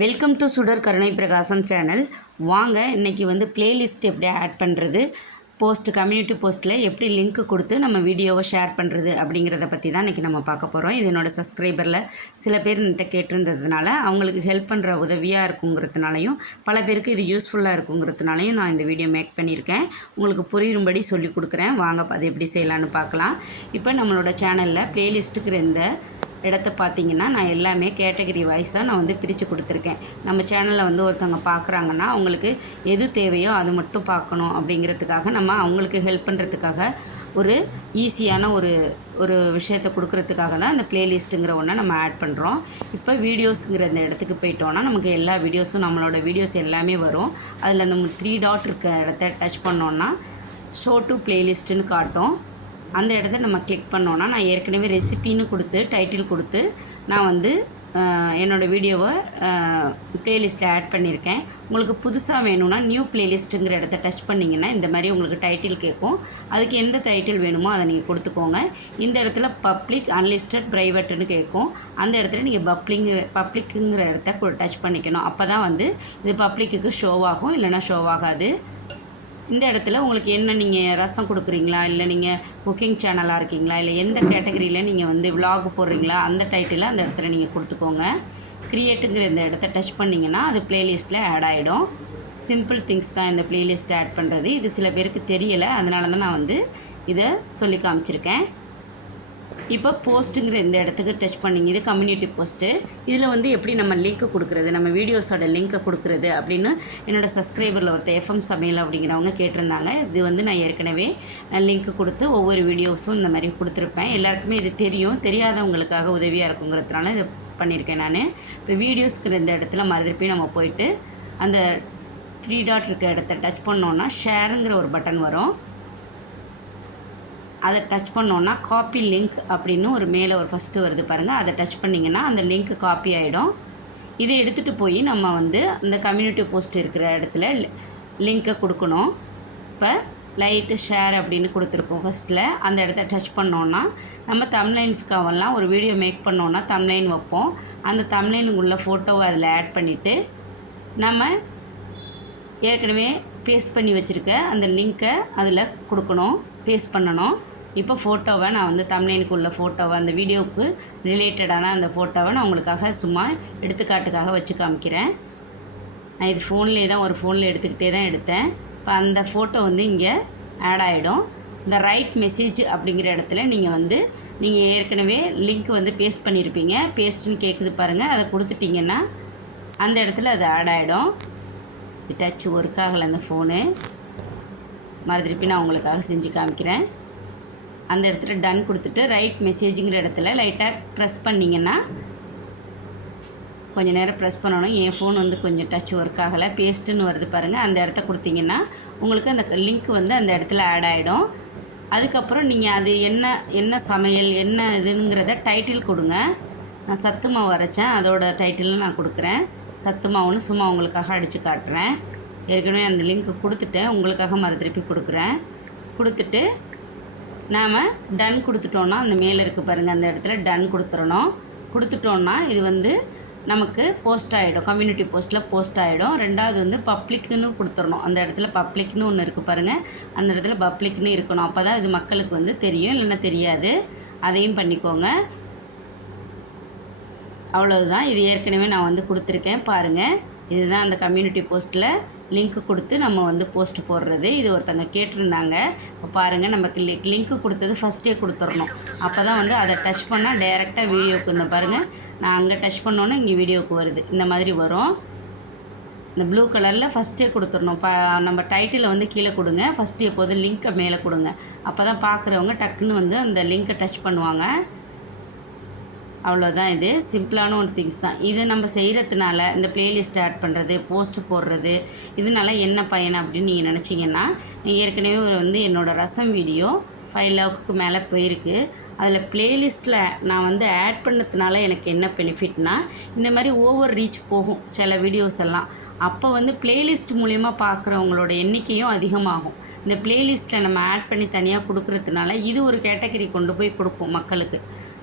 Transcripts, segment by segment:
Welcome to சுடர் கருணை பிரகாசம் சேனல் வாங்க இன்றைக்கி வந்து பிளேலிஸ்ட் எப்படி ஆட் பண்ணுறது போஸ்ட் கம்யூனிட்டி போஸ்ட்டில் எப்படி லிங்க் கொடுத்து நம்ம வீடியோவை ஷேர் பண்ணுறது அப்படிங்கிறத பற்றி தான் இன்றைக்கி நம்ம பார்க்க போகிறோம் இது என்னோடய சப்ஸ்கிரைபரில் சில பேர் என்கிட்ட கேட்டிருந்ததுனால அவங்களுக்கு ஹெல்ப் பண்ணுற உதவியாக இருக்குங்கிறதுனாலையும் பல பேருக்கு இது யூஸ்ஃபுல்லாக இருக்குங்கிறதுனாலையும் நான் இந்த வீடியோ மேக் பண்ணியிருக்கேன். உங்களுக்கு புரியும்படி சொல்லி கொடுக்குறேன். வாங்க அது எப்படி செய்யலான்னு பார்க்கலாம். இப்போ நம்மளோட சேனலில் பிளேலிஸ்ட்டுக்கு இந்த இடத்த பார்த்தீங்கன்னா நான் எல்லாமே கேட்டகரி வைஸாக நான் வந்து பிரித்து கொடுத்துருக்கேன். நம்ம சேனலில் வந்து ஒருத்தவங்க பார்க்குறாங்கன்னா அவங்களுக்கு எது தேவையோ அது மட்டும் பார்க்கணும் அப்படிங்கிறதுக்காக நம்ம அவங்களுக்கு ஹெல்ப் பண்ணுறதுக்காக ஒரு ஈஸியான ஒரு ஒரு விஷயத்தை கொடுக்கறதுக்காக தான் இந்த பிளேலிஸ்ட்டுங்கிற ஒன்றை நம்ம ஆட் பண்ணுறோம் இப்போ வீடியோஸுங்கிற இந்த இடத்துக்கு போயிட்டோன்னா நமக்கு எல்லா வீடியோஸும் நம்மளோட வீடியோஸ் எல்லாமே வரும். அதில் அந்த த்ரீ டாட் இருக்க இடத்த டச் பண்ணோன்னா ஷோ டு பிளேலிஸ்ட்டுன்னு காட்டும். அந்த இடத்த நம்ம கிளிக் பண்ணோன்னா நான் ஏற்கனவே ரெசிபின்னு கொடுத்து டைட்டில் கொடுத்து நான் வந்து என்னோடய வீடியோவை ப்ளேலிஸ்ட்டில் ஆட் பண்ணியிருக்கேன். உங்களுக்கு புதுசாக வேணும்னா நியூ ப்ளேலிஸ்ட்டுங்கிற இடத்த டச் பண்ணிங்கன்னா இந்த மாதிரி உங்களுக்கு டைட்டில் கேட்கும். அதுக்கு எந்த டைட்டில் வேணுமோ அதை நீங்கள் கொடுத்துக்கோங்க. இந்த இடத்துல பப்ளிக் அன்லிஸ்டட் ப்ரைவேட்டுன்னு கேட்கும். அந்த இடத்துல நீங்கள் பப்ளிங்கிற பப்ளிக்குங்கிற இடத்த டச் பண்ணிக்கணும். அப்போ தான் வந்து இது பப்ளிக்குக்கு ஷோ ஆகும் இல்லைன்னா ஷோ ஆகாது. இந்த இடத்துல உங்களுக்கு என்ன நீங்கள் ரசம் கொடுக்குறீங்களா? இல்லை நீங்கள் குக்கிங் சேனலாக இருக்கீங்களா? இல்லை எந்த கேட்டகரியில் நீங்கள் வந்து விலாக் போடுறீங்களா? அந்த டைட்டில் அந்த இடத்துல நீங்கள் கொடுத்துக்கோங்க. க்ரியேட்டுங்கிற இந்த இடத்த டச் பண்ணிங்கன்னா அது ப்ளேலிஸ்ட்டில் ஆட் ஆகிடும் சிம்பிள் திங்ஸ் தான் இந்த ப்ளேலிஸ்ட் ஆட் பண்ணுறது இது சில பேருக்கு தெரியலை. அதனால தான் நான் வந்து இதை சொல்லி காமிச்சிருக்கேன். இப்போ போஸ்ட்டுங்கிற இந்த இடத்துக்கு டச் பண்ணிங்க. இது கம்யூனிட்டி போஸ்ட்டு இதில் வந்து எப்படி நம்ம லிங்க் கொடுக்குறது நம்ம வீடியோஸோட லிங்க்கை கொடுக்குறது அப்படின்னு என்னோடய சப்ஸ்கிரைபரில் ஒருத்தர் எஃப்எம் சமையல் அப்படிங்கிறவங்க கேட்டிருந்தாங்க. இது வந்து நான் ஏற்கனவே நான் லிங்க் கொடுத்து ஒவ்வொரு வீடியோஸும் இந்த மாதிரி கொடுத்துருப்பேன். எல்லாருக்குமே இது தெரியும். தெரியாதவங்களுக்காக உதவியாக இருக்குங்கிறதுனால இதை பண்ணியிருக்கேன் நான். இப்போ வீடியோஸ்க்கு இந்த இடத்துல மறுபடியும் நம்ம போயிட்டு அந்த த்ரீ டாட் இருக்க இடத்த டச் பண்ணோன்னா ஷேருங்கிற ஒரு பட்டன் வரும். அதை டச் பண்ணோன்னா காப்பி லிங்க் அப்படின்னு ஒரு மேலே ஒரு ஃபஸ்ட்டு வருது பாருங்கள் அதை டச் பண்ணிங்கன்னா அந்த லிங்க் காப்பி ஆகிடும் இதை எடுத்துகிட்டு போய் நம்ம வந்து அந்த கம்யூனிட்டி போஸ்ட் இருக்கிற இடத்துல லிங்க்கை கொடுக்கணும். இப்போ லைட்டு ஷேர் அப்படின்னு கொடுத்துருக்கோம் ஃபஸ்ட்டில் அந்த இடத்த டச் பண்ணோன்னா நம்ம தம்லைன்ஸ்க்காவெல்லாம் ஒரு வீடியோ மேக் பண்ணோன்னா தம்லைன் வைப்போம். அந்த தம்லைனுக்குள்ள ஃபோட்டோவை அதில் ஆட் பண்ணிவிட்டு நம்ம ஏற்கனவே பேஸ்ட் பண்ணி வச்சுருக்க அந்த லிங்க்கை அதில் கொடுக்கணும் பேஸ்ட் பண்ணணும். இப்போ ஃபோட்டோவை நான் வந்து தமிழ்நேனுக்கு உள்ள ஃபோட்டோவை அந்த வீடியோவுக்கு ரிலேட்டடான அந்த ஃபோட்டோவை நான் உங்களுக்காக சும்மா எடுத்துக்காட்டுக்காக வச்சு காமிக்கிறேன். நான் இது ஃபோன்லேயே தான் ஒரு ஃபோனில் எடுத்துக்கிட்டே தான் எடுத்தேன். இப்போ அந்த ஃபோட்டோ வந்து இங்கே ஆட் ஆகிடும் இந்த ரைட் மெசேஜ் அப்படிங்கிற இடத்துல நீங்கள் வந்து நீங்கள் ஏற்கனவே லிங்க் வந்து பேஸ்ட் பண்ணியிருப்பீங்க பேஸ்ட்டுன்னு கேட்குது பாருங்கள் அதை கொடுத்துட்டிங்கன்னா அந்த இடத்துல அது ஆட் ஆகிடும் டச் ஒர்க் ஆகலை அந்த ஃபோனு மறு திருப்பி நான் உங்களுக்காக செஞ்சு காமிக்கிறேன். அந்த இடத்துல டன் கொடுத்துட்டு ரைட் மெசேஜுங்கிற இடத்துல லைட்டாக ப்ரெஸ் பண்ணிங்கன்னா கொஞ்சம் நேரம் ப்ரெஸ் பண்ணணும். என் ஃபோன் வந்து கொஞ்சம் டச் ஒர்க் ஆகலை. பேஸ்ட்டுன்னு வருது பாருங்கள் அந்த இடத்த கொடுத்தீங்கன்னா உங்களுக்கு அந்த லிங்க் வந்து அந்த இடத்துல ஆட் ஆகிடும் அதுக்கப்புறம் நீங்கள் அது என்ன என்ன சமையல் என்ன இதுங்கிறத டைட்டில் கொடுங்க. நான் சத்து மாவு அரைச்சேன். அதோட டைட்டில் நான் கொடுக்குறேன். சத்து மாவுன்னு சும்மா உங்களுக்காக அடித்து காட்டுறேன். ஏற்கனவே அந்த லிங்க் கொடுத்துட்டேன் உங்களுக்காக மறு திருப்பி கொடுக்குறேன். கொடுத்துட்டு நாம் டன் கொடுத்துட்டோன்னா அந்த மேலே இருக்க பாருங்கள் அந்த இடத்துல டன் கொடுத்துடணும் கொடுத்துட்டோன்னா இது வந்து நமக்கு போஸ்ட் ஆகிடும் கம்யூனிட்டி போஸ்ட்டில் போஸ்ட் ஆகிடும் ரெண்டாவது வந்து பப்ளிக்னு கொடுத்துடணும் அந்த இடத்துல பப்ளிக்னு ஒன்று இருக்குது பாருங்கள் அந்த இடத்துல பப்ளிக்னு இருக்கணும். அப்போ தான் இது மக்களுக்கு வந்து தெரியும் இல்லைன்னா தெரியாது. அதையும் பண்ணிக்கோங்க. அவ்வளவுதான். இது ஏற்கனவே நான் வந்து கொடுத்துருக்கேன். பாருங்கள் இதுதான் அந்த கம்யூனிட்டி போஸ்ட்டில் லிங்க்கு கொடுத்து நம்ம வந்து போஸ்ட் போடுறது. இது ஒருத்தங்க கேட்டிருந்தாங்க. இப்போ பாருங்கள் நமக்கு லி லிங்க் கொடுத்தது ஃபஸ்ட்டே கொடுத்துடணும் அப்போ தான் வந்து அதை டச் பண்ணால் டைரெக்டாக வீடியோக்கு இந்த பாருங்கள் நான் அங்கே டச் பண்ணோன்னே இங்கே வீடியோவுக்கு வருது. இந்த மாதிரி வரும். இந்த ப்ளூ கலரில் ஃபஸ்ட்டே கொடுத்துடணும் பா நம்ம டைட்டிலை வந்து கீழே கொடுங்க. ஃபஸ்ட்டு எப்போதும் லிங்க்கை மேலே கொடுங்க. அப்போ தான் பார்க்குறவங்க டக்குன்னு வந்து அந்த லிங்க்கை டச் பண்ணுவாங்க. அவ்வளோதான் இது. சிம்பிளான ஒரு திங்ஸ் தான். இது நம்ம செய்கிறதுனால இந்த பிளேலிஸ்ட் ஆட் பண்ணுறது போஸ்ட் போடுறது இதனால என்ன பயன் அப்படின்னு நீங்கள் நினச்சிங்கன்னா ஏற்கனவே ஒரு வந்து என்னோடய ரசம் வீடியோ ஃபைவ் லேக்கு மேலே போயிருக்கு. அதில் பிளேலிஸ்ட்டில் நான் வந்து ஆட் பண்ணதுனால எனக்கு என்ன பெனிஃபிட்னா இந்த மாதிரி ஓவர் ரீச் போகும் சில வீடியோஸ் எல்லாம். அப்போ வந்து பிளேலிஸ்ட் மூலயமா பார்க்குறவங்களோட எண்ணிக்கையும் அதிகமாகும். இந்த பிளேலிஸ்ட்டில் நம்ம ஆட் பண்ணி தனியாக கொடுக்குறதுனால இது ஒரு கேட்டகரி கொண்டு போய் கொடுப்போம் மக்களுக்கு.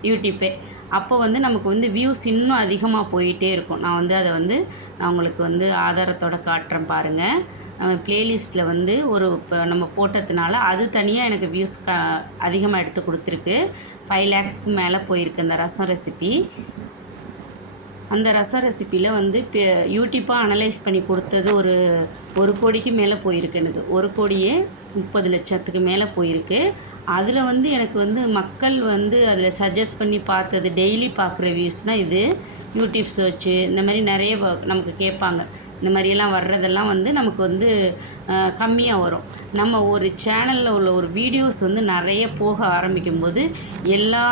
யூடியூப்பே அப்போ வந்து நமக்கு வந்து வியூஸ் இன்னும் அதிகமாக போயிட்டே இருக்கும். நான் வந்து அதை வந்து நான் உங்களுக்கு வந்து ஆதாரத்தோட காட்டுறேன் பாருங்கள் ப்ளேலிஸ்ட்டில் வந்து ஒரு இப்போ நம்ம போட்டதுனால அது தனியாக எனக்கு வியூஸ் க அதிகமாக எடுத்து கொடுத்துருக்கு. ஃபைவ் லேக்கு மேலே போயிருக்கு அந்த ரசம் ரெசிபி அந்த ரச ரெசிப்பியில் வந்து இப்போ யூடியூப்பாக அனலைஸ் பண்ணி கொடுத்தது ஒரு ஒரு கோடிக்கு மேலே போயிருக்கு எனக்கு ஒரு கோடியே முப்பது லட்சத்துக்கு மேலே போயிருக்கு. அதில் வந்து எனக்கு வந்து மக்கள் வந்து அதில் சஜஸ்ட் பண்ணி பார்த்தது டெய்லி பார்க்குற வியூஸ்னால் இது. யூடியூப் சர்ச்சு இந்த மாதிரி நிறைய வ- நமக்கு கேட்பாங்க. இந்த மாதிரியெல்லாம் வர்றதெல்லாம் வந்து நமக்கு வந்து கம்மியாக வரும். நம்ம ஒரு சேனலில் உள்ள ஒரு வீடியோஸ் வந்து நிறைய போக ஆரம்பிக்கும் போது எல்லா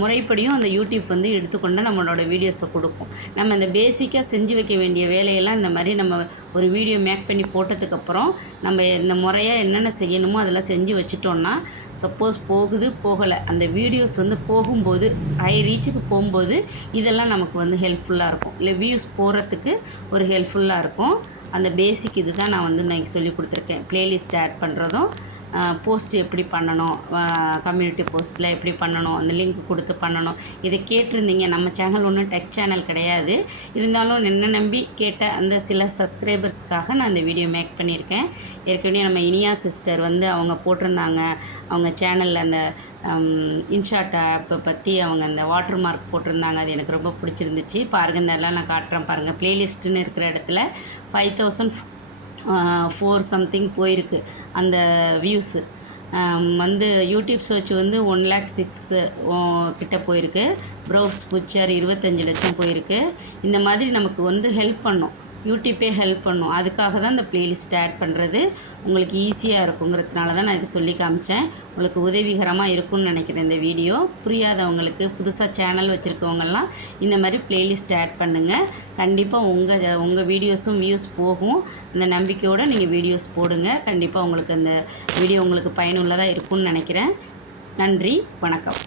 முறைப்படியும் அந்த யூடியூப் வந்து எடுத்துக்கொண்டு நம்மளோட வீடியோஸை கொடுக்கும். நம்ம இந்த பேசிக்காக செஞ்சு வைக்க வேண்டிய வேலையெல்லாம் இந்த மாதிரி நம்ம ஒரு வீடியோ மேக் பண்ணி போட்டதுக்கப்புறம் நம்ம இந்த முறையாக என்னென்ன செய்யணுமோ அதெல்லாம் செஞ்சு வச்சுட்டோம்னா சப்போஸ் போகுது போகலை. அந்த வீடியோஸ் வந்து போகும்போது ஹை ரீச்சுக்கு போகும்போது இதெல்லாம் நமக்கு வந்து ஹெல்ப்ஃபுல்லாக இருக்கும். இல்லை வியூஸ் போகிறதுக்கு ஒரு ஹெல்ப்ஃபுல்லாக இருக்கும். அந்த பேசிக் இது தான் நான் வந்து இன்னைக்கு சொல்லி கொடுத்துருக்கேன். ப்ளேலிஸ்ட் ஆட் பண்ணுறதும் போஸ்ட் எப்படி பண்ணணும்? கம்யூனிட்டி போஸ்ட்டில் எப்படி பண்ணணும்? அந்த லிங்க் கொடுத்து பண்ணணும். இதை கேட்டிருந்தீங்க. நம்ம சேனல் ஒன்றும் டெக் சேனல் கிடையாது. இருந்தாலும் என்ன நம்பி கேட்ட அந்த சில சப்ஸ்கிரைபர்ஸ்க்காக நான் அந்த வீடியோ மேக் பண்ணியிருக்கேன். ஏற்கனவே நம்ம இனியா சிஸ்டர் வந்து அவங்க போட்டிருந்தாங்க. அவங்க சேனலில் அந்த இன்ஷாட் ஆப்பை பற்றி அவங்க அந்த வாட்டர் மார்க் போட்டிருந்தாங்க. அது எனக்கு ரொம்ப பிடிச்சிருந்துச்சு. பாருங்கள் இந்த எல்லாம் நான் காட்டுறேன் பாருங்கள் ப்ளேலிஸ்ட்டுன்னு இருக்கிற இடத்துல ஃபைவ் தௌசண்ட் ஃபோர் சம்திங் போயிருக்கு. அந்த வியூஸு வந்து யூடியூப் சர்ச் வந்து ஒன் லேக் சிக்ஸு கிட்ட போயிருக்கு. ப்ரௌஸ் புச்சர் இருபத்தஞ்சி லட்சம் போயிருக்கு. இந்த மாதிரி நமக்கு வந்து ஹெல்ப் பண்ணும். யூடியூப்பே ஹெல்ப் பண்ணும். அதுக்காக தான் இந்த ப்ளேலிஸ்ட் ஆட் பண்ணுறது உங்களுக்கு ஈஸியாக இருக்குங்கிறதுனால தான் நான் இது சொல்லி காமிச்சேன். உங்களுக்கு உதவிகரமாக இருக்கும்னு நினைக்கிறேன் இந்த வீடியோ. புரியாதவங்களுக்கு புதுசாக சேனல் வச்சுருக்கவங்கெல்லாம் இந்த மாதிரி ப்ளேலிஸ்ட் ஆட் பண்ணுங்கள் கண்டிப்பாக உங்கள் உங்கள் வீடியோஸும் வியூஸ் போகும். இந்த நம்பிக்கையோடு நீங்கள் வீடியோஸ் போடுங்க. கண்டிப்பாக உங்களுக்கு அந்த வீடியோ உங்களுக்கு பயனுள்ளதாக இருக்கும்னு நினைக்கிறேன். நன்றி. வணக்கம்.